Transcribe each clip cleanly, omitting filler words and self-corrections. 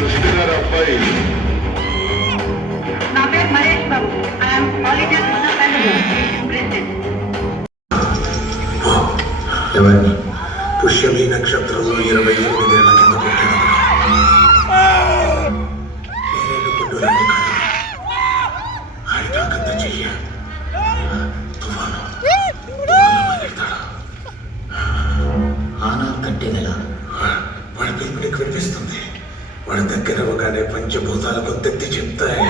కృష్ణ గారు అబ్బాయి నా పేరు Mahesh Babu. I'm college president. ఎవరిని పుష్యమి నక్షత్రంలో 28 ఏళ్ల కింద పుట్టాను. నేనేళ్ళు పుట్టులన్నీ కాదు, ఆడిదాకంత చెయ్య తుఫాను వెళ్తాడా ఆనా కట్టేదెలా? వాడి పిలుపునికి వినిపిస్తుంది. వాడి దగ్గర అవగానే పంచభూతాలు కొంతెత్తి చెప్తాయి.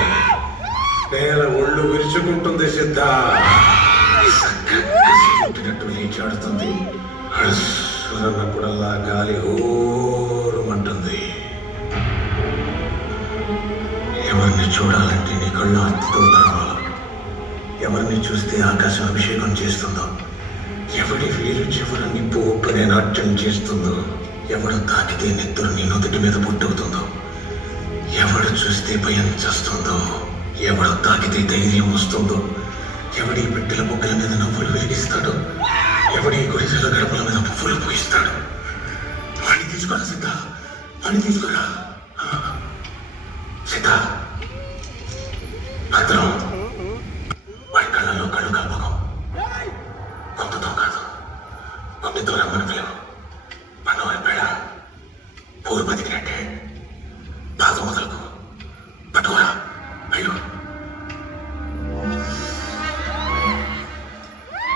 నేల ఒళ్ళు విరుచుకుంటుంది. సిద్ధ పుట్టినట్టు లేచాడుతుంది. అన్నప్పుడల్లా గాలి ఊరుమంటుంది. ఎవరిని చూడాలంటే నీ కళ్ళు అత్తితో తెరవాలి. ఎవరిని చూస్తే ఆకాశం అభిషేకం చేస్తుందో, ఎవడి వీలు చివర నిప్పు ఉప్పనే నాట్యం చేస్తుందో, ఎవడు తాకితే నెత్తురు నీ నుదుటి మీద పుట్టుకుతుందో, ఎవడు చూస్తే భయం చేస్తుందో, ఎవడు తాకితే ధైర్యం వస్తుందో, ఎవడి బిడ్డల బొగ్గల మీద నవ్వులు వెలిగిస్తాడో, ఎవడి గుడిసెల గడపల మీద పువ్వులు పూయిస్తాడు. వాడిని తీసుకోరా సిద్ధ, వాడిని తీసుకోరా. సిద్ధ భద్రం. వాడి కళ్ళలో కళ్ళు కలపకం. కొంతతో కాదు, కొన్నితో రమ్మని పిలువు. పన్ను అయిపోయా పూలు బతికినట్టే. పాదం మొదలకు పట్టుకోరా. వెళ్ళు.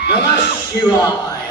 నమః శివాయ.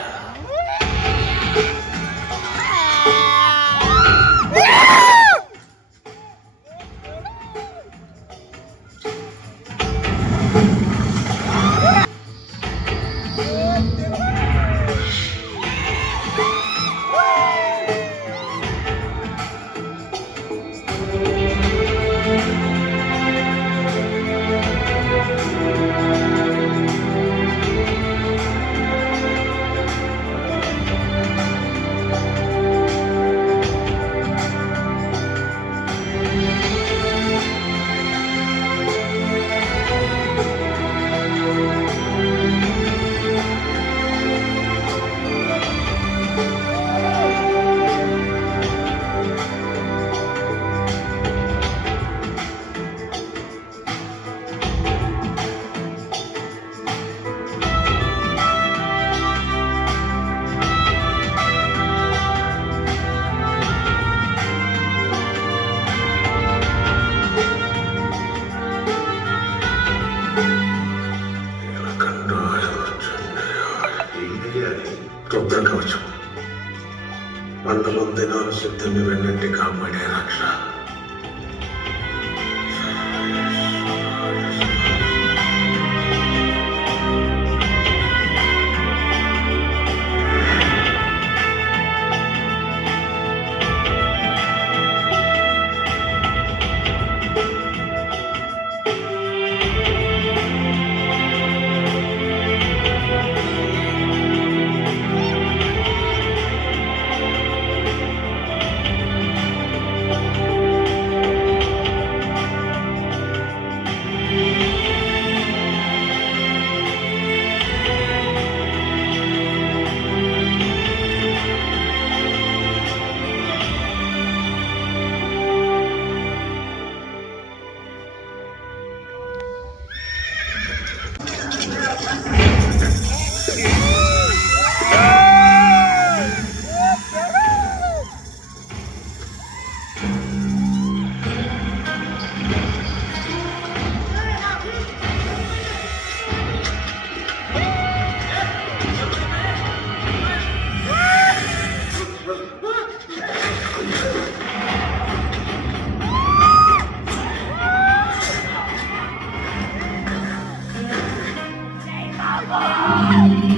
రుద్రకవచం మండలం దినాలు శక్తిని వెన్నంటి కాపాడే రక్ష. Bye.